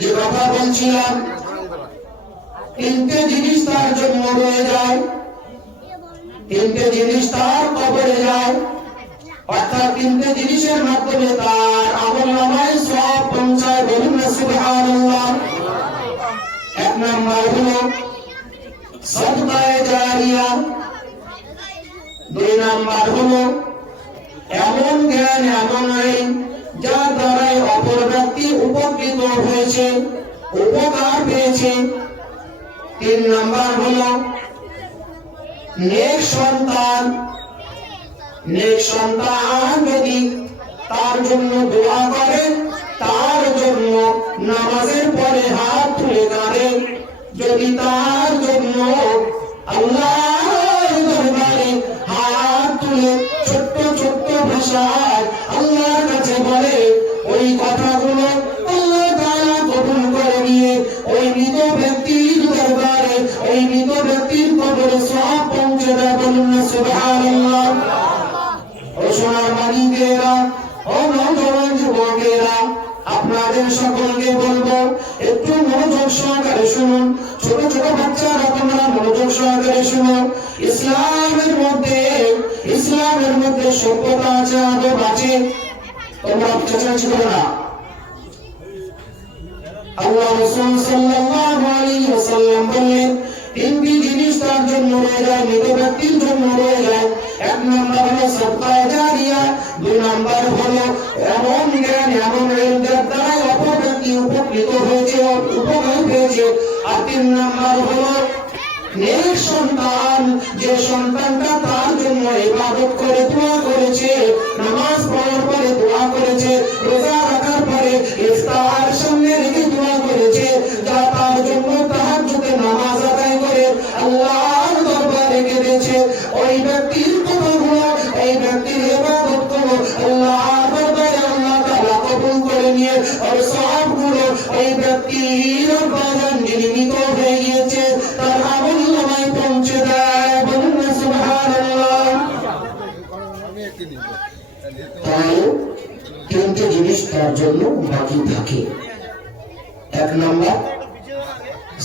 যে কথা বলছিলাম, তিনটে জিনিস তার জন্য রয়ে যায়, তিনটে জিনিস তার কবরে যায়, অর্থাৎ তিনটে জিনিসের মাধ্যমে তার আমলনামায় সওয়াব পৌঁছায়। বলুন না সুবহানাল্লাহ। এক নম্বর হলো সাদকায়ে জারিয়া, দুই নম্বর হলো এমন জ্ঞান এমন আইন যার দ্বারাই অপর ব্যক্তি উপকৃত হয়েছে, উপকার পেয়েছে, তিন নম্বর হলো নেক সন্তান। নেক সন্তান যদি তার জন্য দোয়া করে, তার জন্য নামাজের পরে হাত তুলে কাঁদে, যদি তার জন্য আল্লাহর দরবারে হাত তুলে ছোট্ট ছোট্ট ভাষায় আল্লাহর কাছে বলে, ওই কথাগুলো আল্লাহ তাআলা কবুল করে নিয়ে ওই মৃত ব্যক্তির দরবারে, ওই মৃত ব্যক্তির কবরে সওয়াব পৌঁছে দেয়। বলুন না সুবহানাল্লাহ। ও সোনার মানিকেরা, ও নওজওয়ান যুবকেরা, আপনাদের সকলকে বলবো একটু মনোযোগ সহকারে শুনুন। ছোট ছোট বাচ্চারা তোমরা মনোযোগ সহকারে শুনো। ইসলামের মধ্যে সভ্যতা আছে, আদব আছে। তোমরা চেঁচামেচি করো না। আল্লাহ রাসূল সাল্লাল্লাহু আলাইহি ওয়াসাল্লাম বললেন, তিনটি জিনিস তার জন্য রয়ে যায়, মৃত ব্যক্তির জন্য রয়ে যায়। এক নম্বর হলো সাদকায়ে জারিয়া, দুই নম্বর হলো এমন জ্ঞান এমন ইলম যার দ্বারা অপর ব্যক্তি উপকৃত হয়েছে, উপকার পেয়েছে, আর তিন নম্বর হলো নেক সন্তান, যে সন্তানটা তার জন্য ইবাদত করে দোয়া করেছে, নামাজ পড়ার পরে দোয়া করেছে, রোজা রাখার পরে ইফতার সামনে রেখে দোয়া করেছে, যা তার জন্য তাহাজ্জুদে নামাজ আদায় করে আল্লাহর দরবারে কেঁদেছে, ওই ব্যক্তির কথাগুলো, ওই ব্যক্তির ইবাদতগুলো আল্লাহর দরবারে আল্লাহ তাআলা কবুল করে নিয়ে ওই সওয়াবগুলো ওই ব্যক্তির বাজান যিনি মৃত হয়ে গিয়েছে তার আমলনামায় পৌঁছে দেয়। বলুন না সুবহানাল্লাহ। তাই তিনটে জিনিস তার জন্য বাকি থাকে। এক নম্বর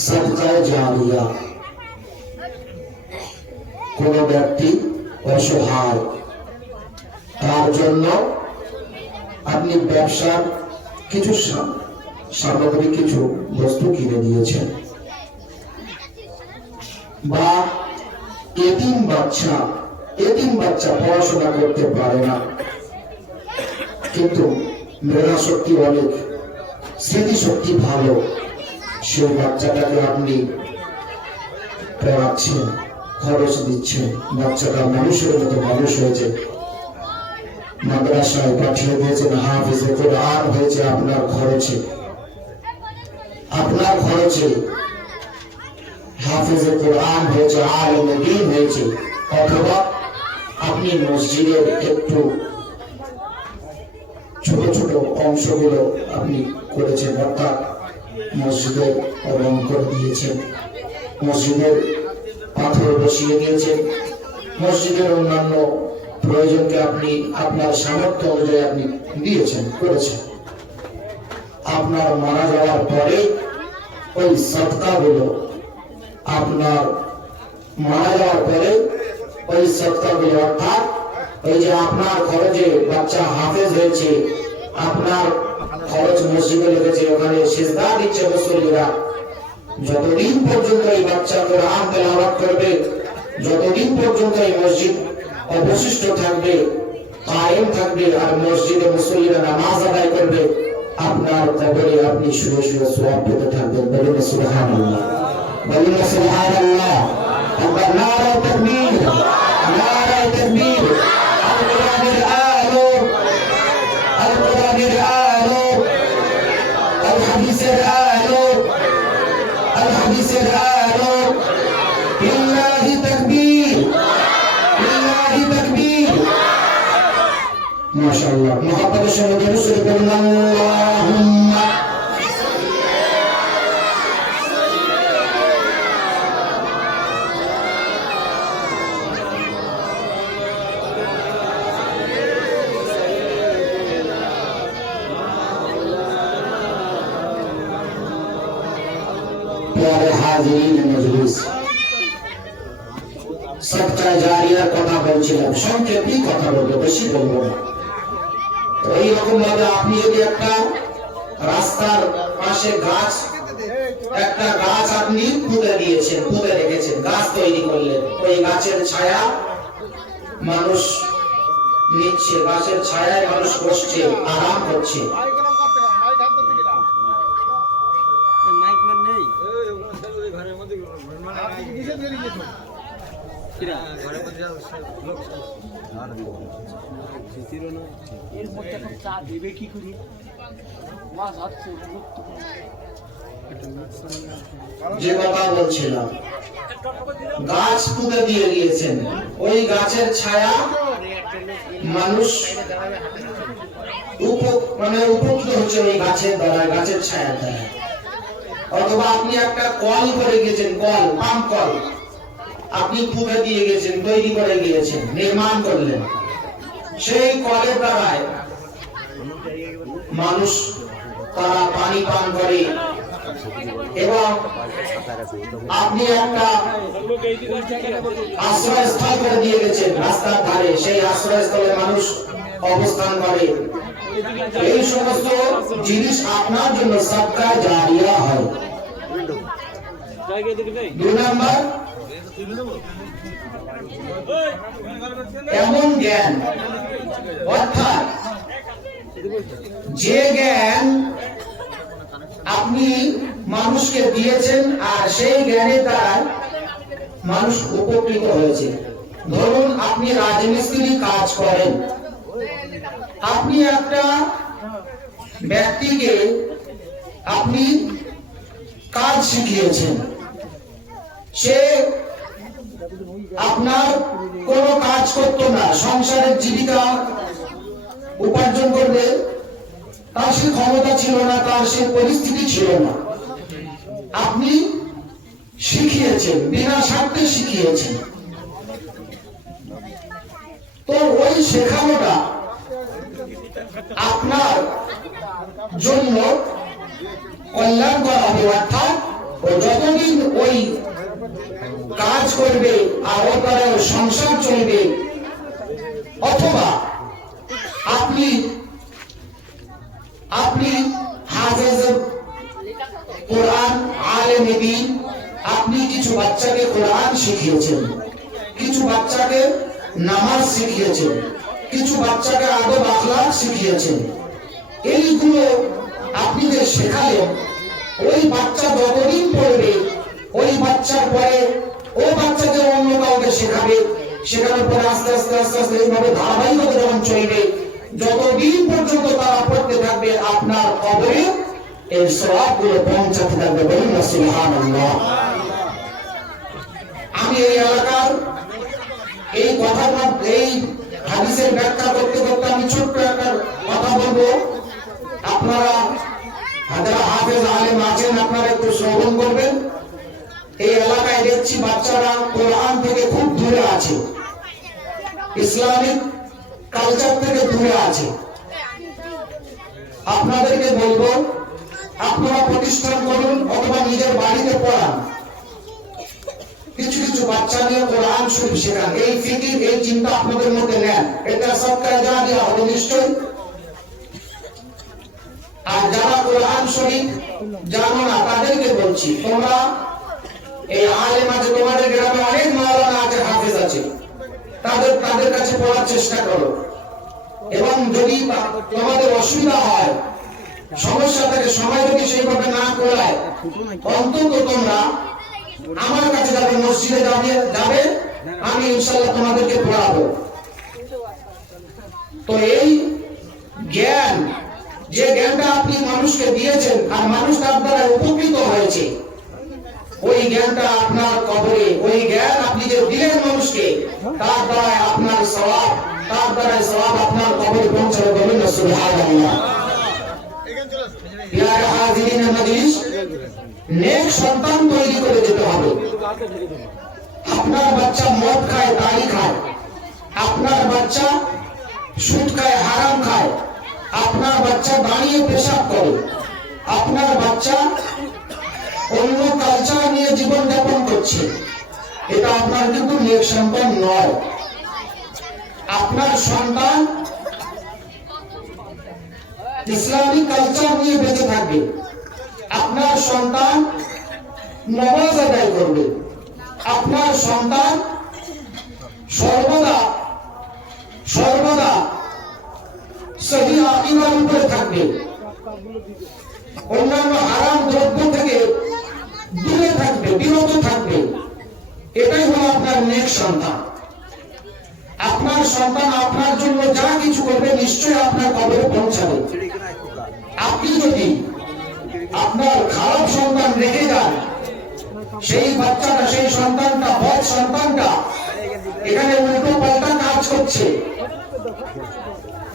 সাদকায়ে জারিয়া, কোন ব্যক্তি অসহায়, তার জন্য আপনি ব্যবসার কিছু সামগ্রী, কিছু বস্তু কিনে দিয়েছেন, বা এতিম বাচ্চা পড়াশোনা করতে পারে না, কিন্তু মেধা শক্তি অনেক, স্মৃতিশক্তি ভালো, সেই বাচ্চাটাকে আপনি পড়াচ্ছেন, খরচ দিচ্ছেন, বাচ্চাটা মানুষের মতো মানুষ হয়েছে, মাদ্রাসায় পাঠিয়ে দিয়েছেন, হাফেজে কোরআন হয়েছে আপনার খরচে, হাফেজে কোরআন হয়েছে, আলেমে দ্বীন হয়েছে। অথবা আপনি মসজিদের একটু ছোট ছোট অংশগুলো আপনি করেছেন, অর্থাৎ মসজিদের রং করে দিয়েছেন, মসজিদের পাথর বসিয়ে দিয়েছেন, মসজিদের অন্যান্য প্রয়োজনকে আপনি আপনার সামর্থ্য অনুযায়ী আপনি দিয়েছেন, করেছেন। আপনার মারা যাওয়ার পরে ওই সদকাগুলো, আপনার মারা যাওয়ার পরে ওই সদকাগুলো, অর্থাৎ ওই যে আপনার খরচে বাচ্চা হাফেজ হয়েছে, আপনার খরচ মসজিদে লেগেছে, ওখানে সিজদা দিচ্ছে মুসল্লিরা, যতদিন পর্যন্ত এই বাচ্চা কোরআন তেলাওয়াত করবে, যতদিন পর্যন্ত এই মসজিদ অবশিষ্ট থাকবে, কায়েম থাকবে, আর মসজিদে মুসল্লিরা নামাজ আদায় করবে, আপনার কবরে আপনি শুয়ে শুয়ে সওয়াব পেতে থাকবেন। বলুন সুবহানাল্লাহ, বলুন সুবহানাল্লাহ। নারে তাকবীর, নারে তাকবীর। আল কোরআনের আলো, আল কোরআনের আলো, আল হাদিসের আলো, আল হাদিসের আলো। লিল্লাহি তাকবীর, লিল্লাহি তাকবীর। মাশাআল্লাহ। মুহাব্বতের সঙ্গে দরুদ শরীফ পড়ুন। আল্লাহুম্মা প্যারে হাজিরিন মজলিস, সদকা জারিয়ার কথা বলছিলাম, সংক্ষেপে কথা বলবো, বেশি বলবো না। তো এইরকম ভাবে আপনি যদি একটা রাস্তার পাশে গাছ, একটা গাছ আপনি পুঁতে দিয়েছেন, পুঁতে রেখেছেন, গাছ তৈরি করলেন, ওই গাছের ছায়া মানুষ নিচ্ছে, গাছের ছায়ায় মানুষ বসছে, আরাম করছে। যে কথা বলছিলাম, গাছ পুঁতে দিয়ে গিয়েছেন, ওই গাছের ছায়া মানুষ উপকৃত হচ্ছে ওই গাছের দ্বারা, গাছের ছায়া দ্বারা। অথবা আপনি একটা কল করে গিয়েছেন, কল, পাম্প কল আপনি পুঁতে দিয়ে গেছেন, তৈরি করে গিয়েছেন, নির্মাণ করলেন, সেই কলের দ্বারায় মানুষ তারা পানি পান করে। এবং আপনি একটা আশ্রয়স্থল করে দিয়ে গেছেন রাস্তার ধারে, সেই আশ্রয়স্থলে মানুষ অবস্থান করে। এই সমস্ত জিনিস আপনার জন্য সদকা জারিয়া হয়। 2 নাম্বার, এমন জ্ঞান, অর্থাৎ যে জ্ঞান আপনি মানুষকে দিয়েছেন আর সেই জ্ঞানের দ্বারা মানুষ উপকৃত হয়েছে। ধরুন আপনি রাজমিস্ত্রি কাজ করেন, আপনি একটা ব্যক্তিকে আপনি কাজ শিখিয়েছেন, সে আপনার কোনো কাজ করতো না, সংসারের জীবিকা উপার্জন করবে তার সে ক্ষমতা ছিল না, তার সে পরিস্থিতি ছিল না, আপনি শিখিয়েছেন, বিনা স্বার্থে শিখিয়েছেন। তো ওই শেখানোটা আপনার জন্য কল্যাণকর হবে, অর্থাৎ ও যতদিন ওই কাজ করবে আর ওর দ্বারা সংসার চলবে, অথবা আপনি হাফেজ কোরআন, আলেম দ্বীন, আপনি কিছু বাচ্চাকে কোরআন শিখিয়েছেন, কিছু বাচ্চাকে নামাজ শিখিয়েছেন, কিছু বাচ্চাকে আদব আখলাক শিখিয়েছেন, এইগুলো আপনি যে শেখালেন, ওই বাচ্চা যতদিন পড়বে, ওই বাচ্চার পরে ও বাচ্চাকে অন্য কাউকে শেখাবে, শেখানোর পরে আস্তে আস্তে আস্তে আস্তে এইভাবে ধারাবাহিকতা যখন চলবে, যতদিন পর্যন্ত তারা পড়তে থাকবে, আপনার কবরে এই সওয়াবগুলো পৌঁছাতে থাকবে। বলুন না সুবহানাল্লাহ। আমি এই এলাকার এই কথাটা, এই হাদিসের ব্যাখ্যা করতে করতে আমি ছোট্ট একটা কথা বলবো, আপনারা যারা হাফেজ আলেম আছেন আপনারা একটু শ্রবণ করবেন। এই এলাকায় দেখছি বাচ্চারা কোরআন থেকে খুব দূরে আছে, ইসলামিক কালচার থেকে দূরে আছে। আপনাদেরকে বলবো, আপনারা প্রতিষ্ঠান করুন অথবা নিজের বাড়িতে পড়ান, কিছু কিছু বাচ্চা নিয়ে কোরআন শরীফ শেখান। এই ফিকির, এই চিন্তা আপনাদের মধ্যে নেন, এটা সদকা জারিয়া হবে নিশ্চয়ই। আর যারা কোরআন শরীফ জানো না তাদেরকে বলছি, তোমরা এই আলেম আছে, তোমাদের গ্রামে অনেক মাওলানা আছে, হাফেজ আছে, তাদের কাছে পড়ার চেষ্টা করো। এবং যদি তোমাদের অসুবিধা হয়, সমস্যা থাকে, সময় যদি সেইভাবে না করায়, অন্তত তোমরা আমার কাছে যাবে, মসজিদে যাবে, আমি ইনশাআল্লাহ তোমাদেরকে পড়াবো। তো এই জ্ঞান, যে জ্ঞানটা আপনি মানুষকে দিয়েছেন আর মানুষ তার দ্বারা উপকৃত হয়েছে, ওই জ্ঞানটা আপনার কবরে, ওই জ্ঞান আপনি যে দিলেন মানুষকে, তার দ্বারা আপনার সওয়াব, তার দ্বারা সওয়াব আপনার কবরে পৌঁছাবে। বলুন না সুবহানাল্লাহ। প্রিয় হাজিরিন মজলিস, নেক সন্তান তৈরি করে যেতে হবে। আপনার বাচ্চা মদ খায়, তাড়ি খায়, আপনার বাচ্চা সুদ খায়, হারাম খায়, আপনার বাচ্চা দাঁড়িয়ে পেশাব করে, আপনার বাচ্চা অন্য কালচার নিয়ে জীবন যাপন করছে, এটা আপনার কিন্তু নেক সন্তান নয়। আপনার সন্তান ইসলামিক কালচার নিয়ে বেঁচে থাকবে, আপনার সন্তান নামাজ আদায় করবে, আপনার সন্তান সর্বদা সর্বদা সহি আকীদার উপরে থাকবে, অন্যান্য হারাম দ্রব্য থেকে দূরে থাকবে, বিরত থাকবে। এটাই হলো আপনার নেক সন্তান। আপনার সন্তান আপনার জন্য যা কিছু করবে নিশ্চয়ই আপনার কবরে পৌঁছাবে। আপনি যদি আপনার খারাপ সন্তান রেখে যান, সেই বাচ্চাটা, সেই সন্তানটা, বদ সন্তানটা এখানে উল্টো পাল্টা কাজ করছে,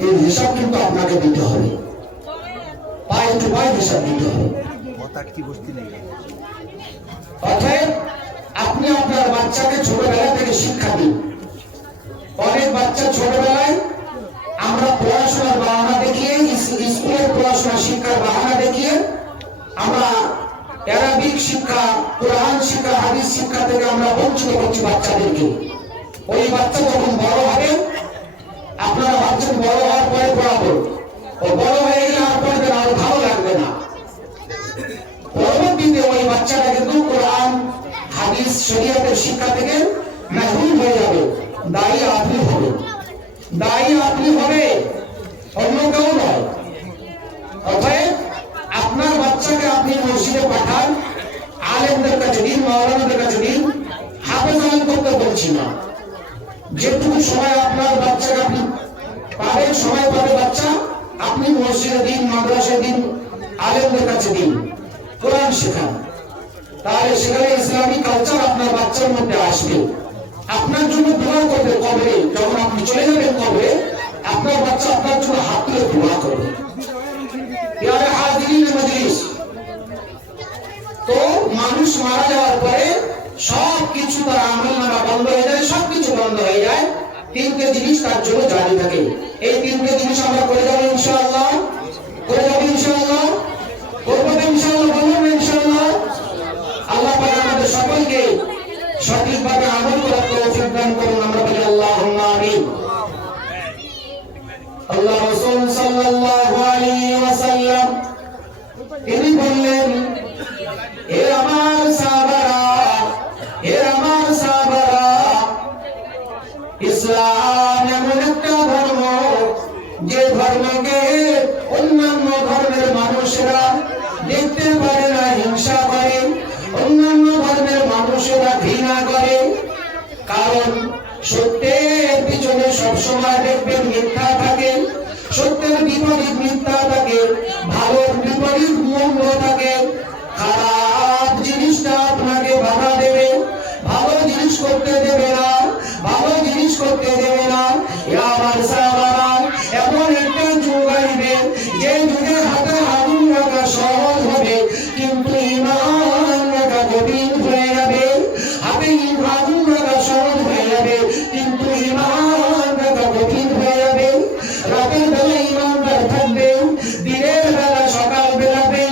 এর হিসাব কিন্তু আপনাকে দিতে হবে, পাই টু পাই হিসাব দিতে হবে। অতএব আপনি আপনার বাচ্চাকে ছোটবেলা থেকে শিক্ষা দিন। অনেক বাচ্চা ছোটবেলায় আমরা পড়াশোনার বাহানা দেখিয়ে, স্কুলের পড়াশোনা শিক্ষার বাহানা দেখিয়ে আমরা অ্যারাবিক শিক্ষা, কোরআন শিক্ষা, হাদিস শিক্ষা থেকে আমরা বঞ্চিত করছি বাচ্চাদেরকে। ওই বাচ্চা যখন বড় হবে, আপনারা ভাবছেন বড় হওয়ার পরে পড়াবো, ও বড় হয়ে গেলে আর পড়বে না, আর ভালো লাগবে না। পরবর্তীতে ওই বাচ্চাটা কিন্তু কোরআন, হাদিস, শরীয়তের শিক্ষা থেকে মাহরুম হয়ে যাবে। দায়ী আপনি হবে, দায়ী আপনি হবে, অন্য কেউ নয়। অতএব আপনার বাচ্চাকে আপনি মসজিদে পাঠান, আলেমদের কাছে দিন, মাওলানাদের কাছে দিন। হাফেজ আলেম করতে বলছি না, যেটুকু সময় আপনার বাচ্চাকে আপনি পাবেন, সময় পাবে বাচ্চা, আপনি মসজিদে দিন, মাদ্রাসায় দিন, আলেমদের কাছে দিন, কোরআন শেখান। তাহলে সেখানে ইসলামিক কালচার আপনার বাচ্চার মধ্যে আসবে। আপনার জন্য দোয়া করবে কবরে, যখন আপনি চলে যাবেন কবরে, আপনার বাচ্চা আপনার জন্য হাত তুলে দোয়া করবে। তো মানুষ মারা যাওয়ার পরে সবকিছু তার আমলনামা বন্ধ হয়ে যায়, সবকিছু বন্ধ হয়ে যায়। তিনটে জিনিস তার জন্য জারি থাকে। এই তিনটে জিনিস আমরা করে যাবো ইনশাআল্লাহ, করে যাবো ইনশাআল্লাহ, করবো ইনশাআল্লাহ, বলবো ইনশাআল্লাহ। আল্লাহ পাক আমাদের সকলকে সঠিকভাবে আমল করার তৌফিক দান করুন। আমরা বলি আল্লাহুম্মা আমিন। আল্লাহ রাসূল সাল্লাল্লাহু আলাইহি ওয়াসাল্লাম তিনি বললেন, হে আমার সাহাবারা, হে আমার সাহাবারা, ইসলাম এমন একটা ধর্ম, যে ধর্মকে অন্যান্য ধর্মের মানুষেরা দেখতে পারে না, হিংসা করে, অন্যান্য ধর্মের মানুষেরা ঘৃণা করে। কারণ সত্যের পিছনে সবসময় দেখবেন মিথ্যা থাকে, সত্যের বিপরীত মিথ্যা থাকে, ভালোর বিপরীত মন্দ থাকে। খারাপ জিনিসটা আপনাকে বাধা দেবে, ভালো জিনিস করতে দেবে না, ভালো জিনিস করতে দেবে না। আমার সাহাবারা, এমন একটা যুগ আসবে যে যুগে হাতে আগুন রাখা সহজ হবে, কিন্তু ঈমান রাখা কঠিন হয়ে যাবে। হাতে আগুন রাখা সহজ হয়ে যাবে, কিন্তু ঈমান রাখা কঠিন হয়ে যাবে। রাতের বেলা ঈমানদার থাকবে, দিনের বেলা সকাল বেলাতে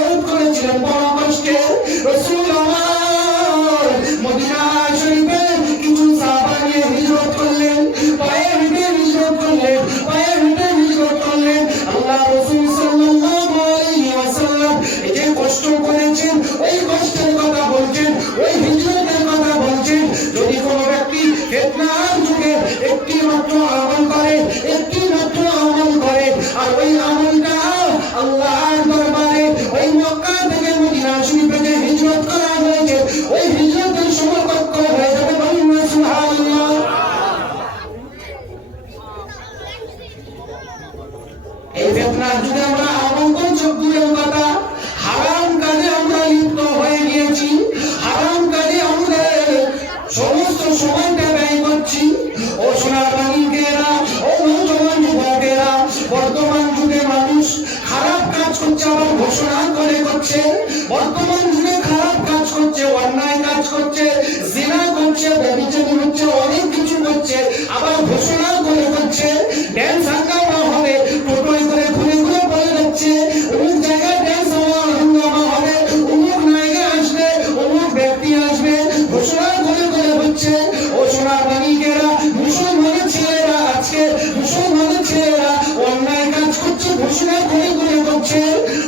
হিজরত করেছিলেন বড় কষ্টে। রাসূল আমার মদিনা শরীফে কিছু সাহাবা নিয়ে হিজরত করলেন, পায়ে হেঁটে হিজরত করলেন, পায়ে হেঁটে হিজরত করলেন। আল্লাহ রাসূল সাল্লাল্লাহু আলাইহি ওয়াসাল্লাম এই যে কষ্ট করেছেন, ওই কষ্টের কথা বলছেন, ওই হিজরতের কথা বলছেন। যদি কোনো ব্যক্তি ফিতনার যুগে একটি মাত্র আমল করে, একটি মাত্র আমল করে, আর ওই আমলটা আল্লাহর দরবারে ওই মক্কা থেকে মদিনা শরীফে যে হিজরত করা হয়েছে, ওই হিজরতের সমকক্ষ হয়ে যাবে। বলুন না সুবহানাল্লাহ। এই ফিতনার যুগে আমরা আমল করছি দূরের কথা, হারাম কাজে আমরা লিপ্ত হয়ে গিয়েছি, হারাম কাজে আমরা সমস্ত সময়টা ব্যয় করছি। ও সোনার বাঙিকেরা, ও নৌজওয়ান যুবকেরা, বর্তমান যুগে মানুষ খারাপ কাজ করছে, আবার ঘোষণা করে করছে। বর্তমান যুগে খারাপ কাজ করছে, অন্যায় কাজ করছে, জিনা করছে, ব্যভিচারী হচ্ছে, অনেক কিছু করছে, আবার ঘোষণা করে করছে। ড্যান্স হাঙ্গামা হবে, টোটোয় করে ঘুরে ঘুরে বলে যাচ্ছে অমুক জায়গায় ড্যান্স হাঙ্গামা হবে, অমুক নায়িকা আসবে, অমুক ব্যক্তি আসবে, ঘোষণা করে করে হচ্ছে। ও সোনার বাঙিকেরা, মুসলমানের ছেলেরা আজকে, মুসলমানের ছেলেরা অন্যায় কাজ করছে, ঘোষণা করে করে করছে।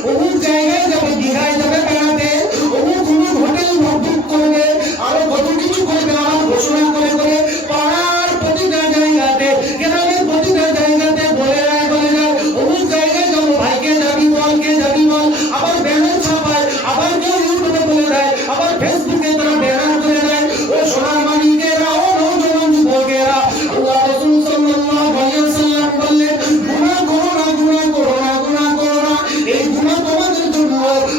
অমুক জায়গায় যাবে, দীঘায় যাবে বেড়াতে, অমুক অমুক হোটেল বুক করবে, আরো কত কিছু করবে, আমার ঘোষণা করে করে পাড়ার প্রতিটা জায়গাতে, গ্রামের প্রতিটা জায়গাতে বলে যায়, বলে যায় অমুক জায়গায় যাবো, ভাইকে যাবি বল, কে যাবি বল, আবার ব্যানার ছাপায়, আবার কেউ ইউটিউবে বলে দেয়, আবার ফেসবুকে তারা ব্যানার করে দেয়। ও সোনার মালিকেরা, ও নওজওয়ান যুবকেরা, আল্লাহ রাসূল সাল্লাল্লাহু আলাইহি ওয়াসাল্লাম বললেন, গুনাহ করো না, গুনাহ করো না, গুনাহ করো না। এই গুনাহ তোমাদের জন্য,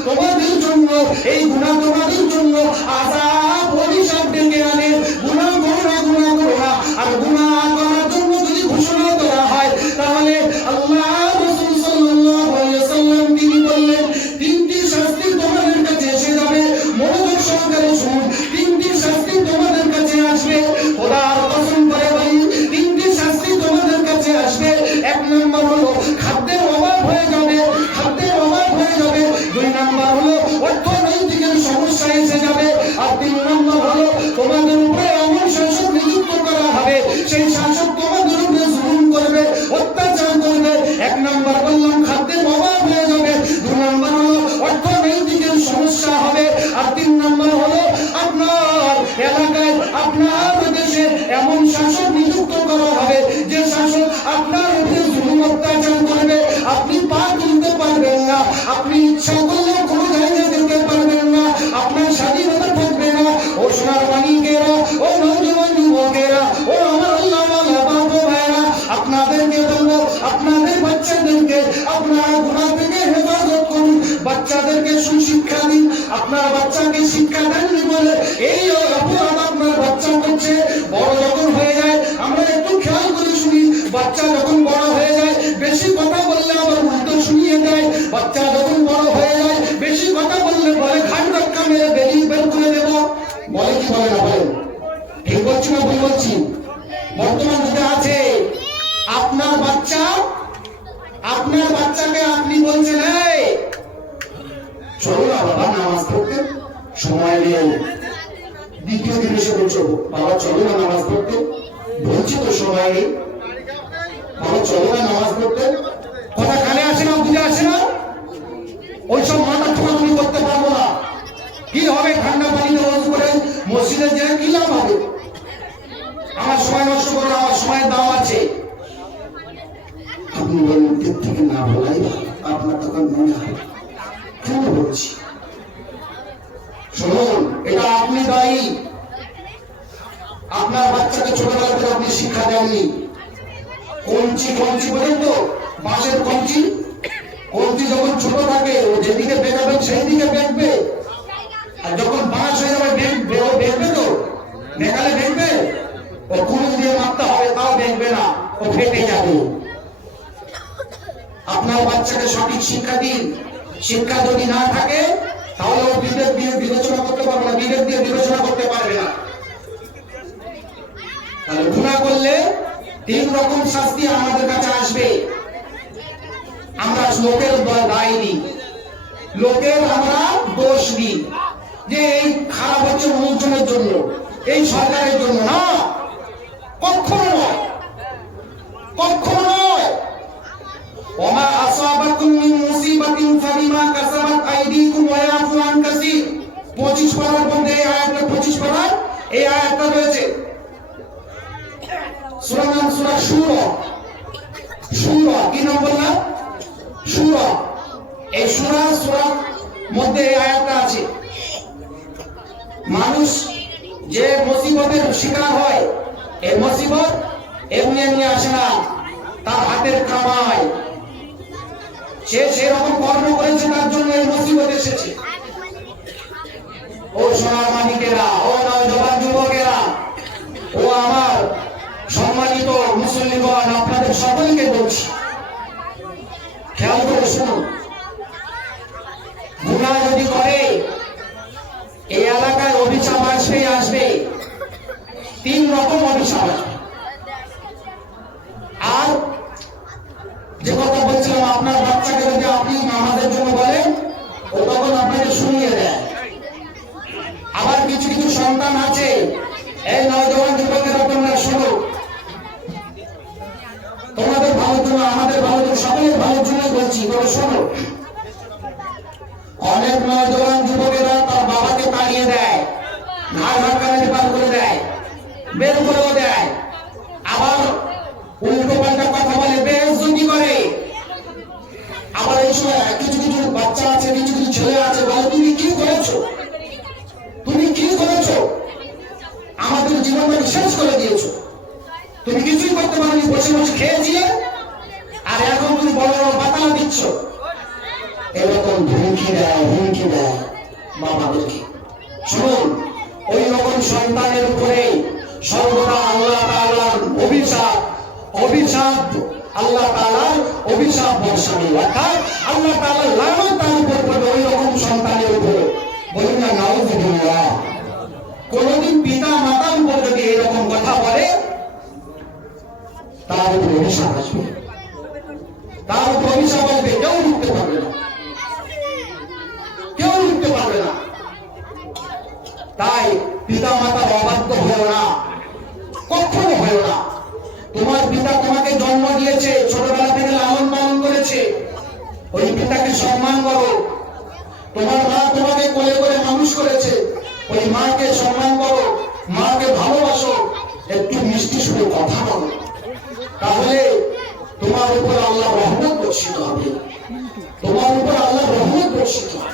তোমাদের জন্য, এই গুনাহ তোমাদের জন্য আযাব অভিশাপ ডেকে আনে। গুনাহ করো না, গুনাহ করো না। আর গুনাহ করার জন্য যদি ঘোষণা করা হয়, তাহলে আল্লাহ রাসূল সাল্লাল্লাহু আলাইহি ওয়াসাল্লাম তিনি বললেন, তিনটি শাস্তি তোমাদের কাছে এসে যাবে। মনোযোগ সহকারে শুনুন, তিনটি শাস্তি তোমাদের কাছে আসবে। খোদার কসম করে বলি, তিনটি শাস্তি তোমাদের কাছে আসবে। এক নম্বর হলো খাদ্যের অভাব হয়ে যাবে, খাদ্যের অভাব হয়ে যাবে। দুই নম্বর হলো অর্থনৈতিক সমস্যা এসে যাবে। আর তিন নম্বর হলো তোমাদের উপরে এমন শাসক নিযুক্ত করা হবে, সেই শাসক তোমাদের উপরে জুলুম করবে, অত্যাচার করবে। এক নম্বর বললাম খাদ্যের অভাব হয়ে যাবে, দুই নম্বর হলো অর্থনৈতিক সমস্যা হবে, আর তিন নম্বর হলো আপনার এলাকায়, আপনার দেশে এমন শাসক নিযুক্ত করা হবে, যে শাসক আপনার উপরে জুলুম অত্যাচার করবে। আপনি পা তুলতে পারবেন না, আপনি ইচ্ছা করলেও কোনো জায়গায় যেতে পারবেন না, আপনার স্বাধীনতা থাকবে না। ও সোনার মানিকেরা, ও নওজওয়ান যুবকেরা, ও আমার আল্লাহওয়ালা বাবা ভাইরা, আপনাদেরকে বলবো, আপনাদের বাচ্চাদেরকে আপনারা গুনাহ থেকে হেফাজত করুন, বাচ্চাদেরকে সুশিক্ষা দিন। আপনার বাচ্চাকে শিক্ষা দেননি বলে এই অপরাধ আপনার বাচ্চা করছে। বড় যখন হয়ে যায়, আমরা একটু খেয়াল করে শুনি, বাচ্চা যখন বড় হয়ে যায়, বেশি কথা বললে আবার উল্টো শুনিয়ে দেয়। বাচ্চা যখন বড় হয়ে যায়, বেশি কথা বললে বলে ঘাট ধাক্কা মেরে বেরিয়ে বের করে দেব, বলে কি বলে না বলেন? ঠিক বলছি না ভুল বলছি? বর্তমান যুগে আছে আপনার বাচ্চা, আপনার বাচ্চাকে আপনি বলছেন এই চলো না বাবা নামাজ পড়তে, সময় নেই। দ্বিতীয় দিন এসে বলছো বাবা চলো না নামাজ পড়তে, বলছি তো সময় নেই, বাবা চলো না নামাজ পড়তে। কথা কানে আসে না, বুঝে আসে না? ওইসব মাথা ঠোকাঠুকি করতে পারবো না। কি হবে? ঠান্ডা পানিতে ওযু করে মসজিদে যেয়ে কি লাভ হবে? আমার সময় নষ্ট করে, আমার সময়ের দাম আছে। আপনি বলেন এর থেকে না বলাই আপনার তখন মনে হয় কেন বলছি। শুনুন, এটা আপনি দায়ী। আপনার বাচ্চাকে ছোটবেলা থেকে আপনি শিক্ষা দেননি। কঞ্চি, কঞ্চি বলেন তো, বাঁশের কঞ্চি, কঞ্চি যখন ছোট থাকে ও যেদিকে বেঁকাবেন সেই দিকে বেঁকবে, আর যখন বাঁশ হয়ে যাবে বেঁকবে তো, বেঁকালে বেঁকবে, ও কুড়ুল দিয়ে মারতে হবে তাও বেঁকবে না, ও ফেটে যাবে। আপনার বাচ্চাকে সঠিক শিক্ষা দিন। শিক্ষা যদি না থাকে তাহলে ও বিবেক দিয়ে বিবেচনা করতে পারবে না, বিবেক দিয়ে বিবেচনা করতে পারবে না। তাহলে গুনাহ করলে তিন রকম শাস্তি আমাদের কাছে আসবে। আমরা লোকের দায় দিই, লোকের আমরা দোষ দিই যে এই খারাপ হচ্ছে মানুষজনের জন্য, এই সরকারের জন্য। না, কখনো নয়, কখনো নয়। ওমা আসাবাকুম মিন মুসিবাতিন ফাবিমা কাসাবাত আইদিকুম ওয়া ইয়াফু আন কাসীর। 25 পারার মধ্যে এই আয়াতটা, 25 পারার এই আয়াতটা রয়েছে। সূরা নাম সূরা শুরা। শুরা কি নাম বললাম? শুরা। এই সূরার মধ্যে এই আয়াতটা আছে। মানুষ যে মুসিবতের শিকার হয়, এই মুসিবত এমনি এমনি আসে না, তার হাতের কামাই, সে সেরকম কর্ম করেছে, তার জন্য এই মুসিবত এসেছে। ও সোনার মানিকেরা, ও নওজোয়ান যুবকেরা, ও আমার সম্মানিত মুসল্লিগণ, আপনাদের সকলকে বলছি, খেয়াল করে শুনুন। গুনাহ যদি করে, এই এলাকায় অভিশাপ আসবে। 3 রকম অভিশাপ আসবে। আর যে কথা বলছিলাম, আপনার বাচ্চাকে যদি আপনি নামাজের জন্য বলেন, ও তখন আপনাকে শুনিয়ে দেয়। আবার কিছু কিছু সন্তান আছে, এই নওজোয়ান যুবকেরা, তোমরা শোনো, তোমাদের ভালোর জন্য, আমাদের ভালোর জন্য, সকলের ভালোর জন্য বলছি, তোমরা শোনো। অনেক নওজোয়ান যুবকেরা তার বাবাকে তাড়িয়ে দেয়, ঘাড় ধাক্কাতে বার করে দেয়, বের করেও দেয়, আবার উল্টো পাল্টা কথা বলে, বেইজ্জতি করে। আবার এই সময় কিছু কিছু বাচ্চা আছে, কিছু কিছু ছেলে আছে, বলে তুমি কি করেছো, তুমি কি করেছো, আমাদের জীবনটাকে শেষ করে দিয়েছো, তুমি কিছুই করতে পারোনি, বসে বসে খেয়েছিলে, আর এখন তুমি বড় বড় বাতালা দিচ্ছ। এরকম হুমকি দেয় বাবাদেরকে। শুনুন, ওই রকম সন্তানের উপরে সর্বদা আল্লাহ তাআলার অভিশাপ আল্লাহ তাআলার অভিশাপ বর্ষাবে, অর্থাৎ আল্লাহ তাআলার লানত তার উপর পড়বে ওই রকম সন্তানের উপরে। বলুন না নাউযুবিল্লাহ। কোনদিন পিতা মাতার উপর যদি এরকম কথা বলে, তার উপর অভিশাপ আসবে, তার উপর অভিশাপ আসবে, কেউ রুখতে পারবে না, কেউ রুখতে পারবে না। তাই পিতা মাতার অবাধ্য হয়েও না, কখনো হয়েও না। তোমার পিতা তোমাকে জন্ম দিয়েছে, ছোটবেলা থেকে লালন পালন করেছে, ওই পিতাকে সম্মান করো। তোমার মা তোমাকে কোলে করে মানুষ করেছে, ওই মাকে সম্মান করো, মাকে ভালোবাসো, একটু মিষ্টি সুরে কথা বলো, তাহলে তোমার উপর আল্লাহ রহমত বর্ষিত হবে, তোমার উপর আল্লাহ রহমত বর্ষিত হবে।